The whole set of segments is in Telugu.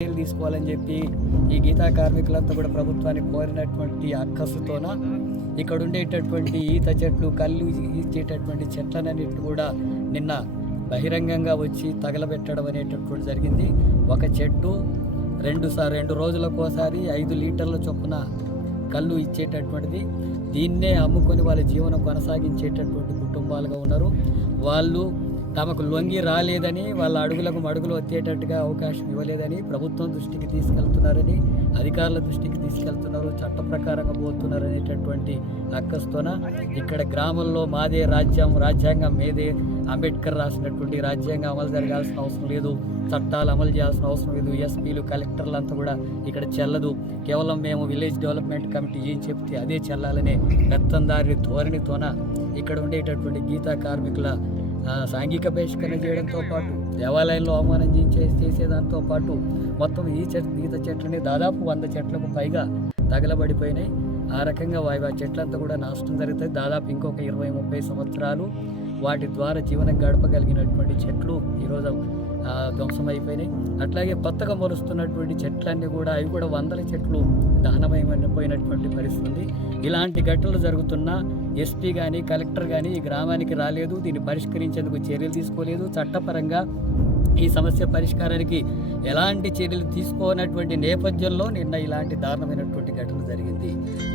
చర్యలు తీసుకోవాలని చెప్పి ఈ గీతా కార్మికులంతా కూడా ప్రభుత్వాన్ని కోరినటువంటి అక్కసుతోన ఇక్కడ ఉండేటటువంటి ఈత చెట్లు కళ్ళు ఇచ్చేటటువంటి చెట్లన్నింటిని కూడా నిన్న బహిరంగంగా వచ్చి తగలబెట్టడం అనేటటువంటి జరిగింది. ఒక చెట్టు రెండు సార్ రెండు రోజులకోసారి ఐదు లీటర్ల చొప్పున కళ్ళు ఇచ్చేటటువంటిది. దీన్నే అమ్ముకొని వాళ్ళ జీవనం కొనసాగించేటటువంటి కుటుంబాలుగా ఉన్నారు. వాళ్ళు తమకు లొంగి రాలేదని వాళ్ళ అడుగులకు మడుగులు వచ్చేటట్టుగా అవకాశం ఇవ్వలేదని ప్రభుత్వం దృష్టికి తీసుకెళ్తున్నారని అధికారుల దృష్టికి తీసుకెళ్తున్నారు చట్ట ప్రకారంగా పోతున్నారు అనేటటువంటి అక్కస్తోన ఇక్కడ గ్రామంలో మాదే రాజ్యం రాజ్యాంగం మేదే అంబేద్కర్ రాసినటువంటి రాజ్యాంగం అమలు జరగాల్సిన అవసరం లేదు చట్టాలు అమలు చేయాల్సిన అవసరం లేదు ఎస్పీలు కలెక్టర్లు అంతా కూడా ఇక్కడ చెల్లదు. కేవలం మేము విలేజ్ డెవలప్మెంట్ కమిటీ ఏం చెప్తే అదే చెల్లాలనే రక్తందారి ధోరణితోన ఇక్కడ ఉండేటటువంటి గీతా కార్మికుల సాంఘిక బహిష్కరణ చేయడంతో పాటు దేవాలయంలో అవమానం చేసే చేసేదాంతో పాటు మొత్తం ఈ చెట్ ఈత చెట్లని దాదాపు వంద చెట్లకు పైగా తగలబడిపోయినాయి. ఆ రకంగా వా- ఆ చెట్లంతా కూడా నాశనం జరుగుతుంది దాదాపు ఇంకొక ఇరవై ముప్పై సంవత్సరాలు వాటి ద్వారా జీవనం గడపగలిగినటువంటి చెట్లు ఈరోజు ధ్వంసమైపోయినాయి. ధ్వంసం అయిపోయినాయి అట్లాగే కొత్తగా మొలుస్తున్నటువంటి చెట్లన్నీ కూడా అవి కూడా వందల చెట్లు దహనమైపోయినటువంటి పరిస్థితి. ఉంది ఇలాంటి ఘటనలు జరుగుతున్నా ఎస్పీ కానీ కలెక్టర్ కానీ ఈ గ్రామానికి రాలేదు. దీన్ని పరిష్కరించేందుకు చర్యలు తీసుకోలేదు. చట్టపరంగా ఈ సమస్య పరిష్కారానికి ఎలాంటి చర్యలు తీసుకోనటువంటి నేపథ్యంలో నిన్న ఇలాంటి దారుణమైనటువంటి ఘటన జరిగింది.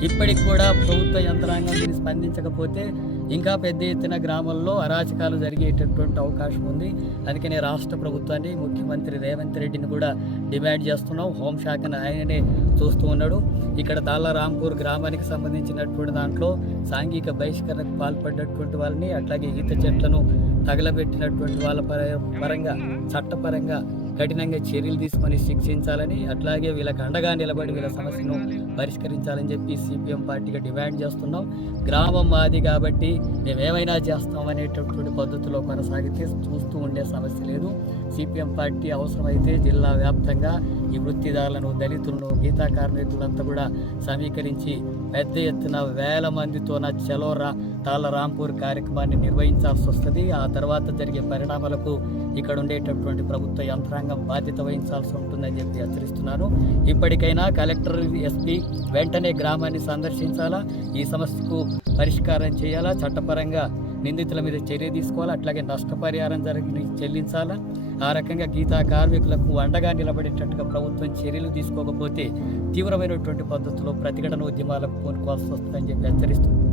ఇప్పటికి కూడా ప్రభుత్వ యంత్రాంగం దీన్ని స్పందించకపోతే ఇంకా పెద్ద ఎత్తున గ్రామంలో అరాచకాలు జరిగేటటువంటి అవకాశం ఉంది. అందుకనే రాష్ట్ర ప్రభుత్వాన్ని ముఖ్యమంత్రి రేవంత్ రెడ్డిని కూడా డిమాండ్ చేస్తున్నాం. హోంశాఖను ఆయననే చూస్తూ ఉన్నాడు. ఇక్కడ దాల్లా రాంపూర్ గ్రామానికి సంబంధించినటువంటి దాంట్లో సాంఘిక బహిష్కరణకు పాల్పడినటువంటి వాళ్ళని అట్లాగే ఈత చెట్లను తగలబెట్టినటువంటి వాళ్ళ పర- పరంగా చట్టపరంగా కఠినంగా చర్యలు తీసుకొని శిక్షించాలని అట్లాగే వీళ్ళకి అండగా నిలబడి వీళ్ళ సమస్యను పరిష్కరించాలని చెప్పి సిపిఎం పార్టీగా డిమాండ్ చేస్తున్నాం. గ్రామం మాది కాబట్టి మేమేమైనా చేస్తాం అనేటటువంటి పద్ధతిలో కొనసాగితే చూస్తూ ఉండే సమస్య లేదు. సిపిఎం పార్టీ అవసరమైతే జిల్లా వ్యాప్తంగా ఈ వృత్తిదారులను దళితులను గీతా కార్మికులంతా కూడా సమీకరించి పెద్ద ఎత్తున వేల మందితో నా చలోరా రాంపూర్ కార్యక్రమాన్ని నిర్వహించాల్సి వస్తుంది. ఆ తర్వాత జరిగే పరిణామాలకు ఇక్కడ ఉండేటటువంటి ప్రభుత్వ యంత్రాంగం బాధ్యత వహించాల్సి ఉంటుందని చెప్పి హెచ్చరిస్తున్నాను. ఇప్పటికైనా కలెక్టర్ ఎస్పీ వెంటనే గ్రామాన్ని సందర్శించాలా? ఈ సమస్యకు పరిష్కారం చేయాలా? చట్టపరంగా నిందితుల మీద చర్య తీసుకోవాలా? అట్లాగే నష్టపరిహారం జరిగి చెల్లించాలా? ఆ రకంగా గీతా కార్మికులకు అండగా నిలబడేటట్టుగా ప్రభుత్వం చర్యలు తీసుకోకపోతే తీవ్రమైనటువంటి పద్ధతిలో ప్రతిఘటన ఉద్యమాలకు పూనుకోవాల్సి వస్తుందని చెప్పి హెచ్చరిస్తుంది